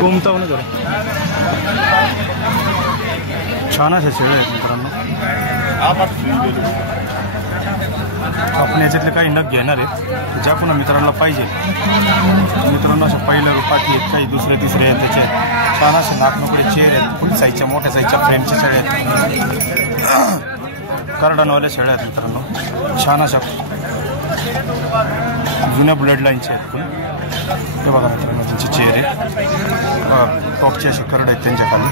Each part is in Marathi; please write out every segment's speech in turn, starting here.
घुमता ना जरा छान अशा शेळ्या आहेत मित्रांनो. आपण याच्यातले काही नग घेणार आहेत ज्या पुन्हा मित्रांना पाहिजे. मित्रांनो अशा पहिल्या पाठी आहेत, काही दुसरे तिसरे आहेत, त्याचे छान असे नाकनुकडे चेअर आहेत, फुल साईजच्या मोठ्या साईजच्या फ्रेमच्या शेळ्या आहेत, करडनवाल्या शेळ्या आहेत मित्रांनो. छान अशा जुन्या ब्लड लाईनच्या आहेत. फुल हे बघा मित्रांनो त्यांचे चेहरे टॉपचे असे करड आहेत त्यांच्या खाली.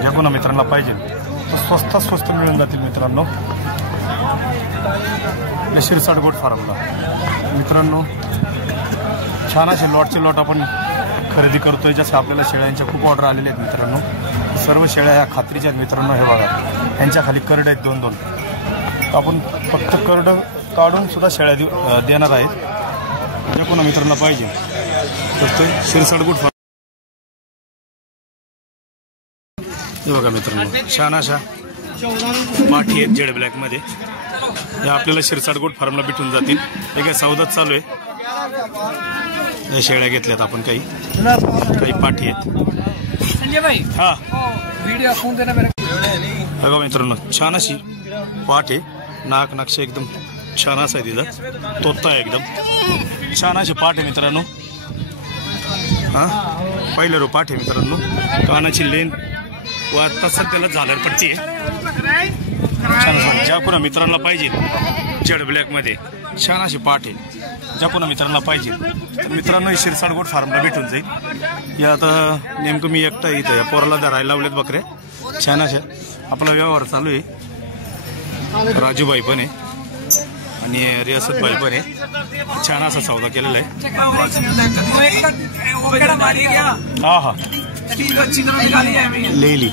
ज्या कोणा मित्रांना पाहिजे तर स्वस्त मिळून जातील मित्रांनो शिरसाट गोट फार्मला. मित्रांनो छान असे लॉटचे लॉट आपण खरेदी करतोय. जसं आपल्याला शेळ्यांच्या खूप ऑर्डर आलेले आहेत मित्रांनो. सर्व शेळ्या ह्या खात्रीच्या आहेत मित्रांनो. हे बघा यांच्या खाली करड आहेत 2-2. आपण फक्त करड काढून सुद्धा शेळ्या देणार आहेत. ज्या कोणा मित्रांना पाहिजे तर शिरसाट गोट फार्म. हे बघा मित्रांनो छान अशा पाठी आहेत जेड ब्लॅकमध्ये. हे आपल्याला शिरसाट गोट फार्मला भेटून जातील. हे काय सौदाच चालू आहे. या शेळ्या घेतल्यात आपण काही पाठी आहेत. हा बघा मित्रांनो छान अशी पाठ आहे. नाक नक्षा एकदम छान असा आहे तिचा. तोता आहे एकदम छान अशी पाठ आहे मित्रांनो. हा पहिलं रो पाठ आहे मित्रांनो. कानाची लेन व तसं त्याला झालर पट्टी आहे. छान ज्या कोणा मित्रांना पाहिजे जेड ब्लॅकमध्ये छान अशी पाठ आहे. ज्या कोणा मित्रांना पाहिजे तर मित्रांनो हे शिरसाट गोट फार्मला भेटून जाईल. या आता नेमकं मी एकटा इथं या पोराला धरायला लावलेत बकऱ्या. छान अशा आपला व्यवहार चालू आहे. राजूभाई पण आहे आणि रियासतभाई पण आहे. छान असा सौदा केलेला आहे. हा हा लेली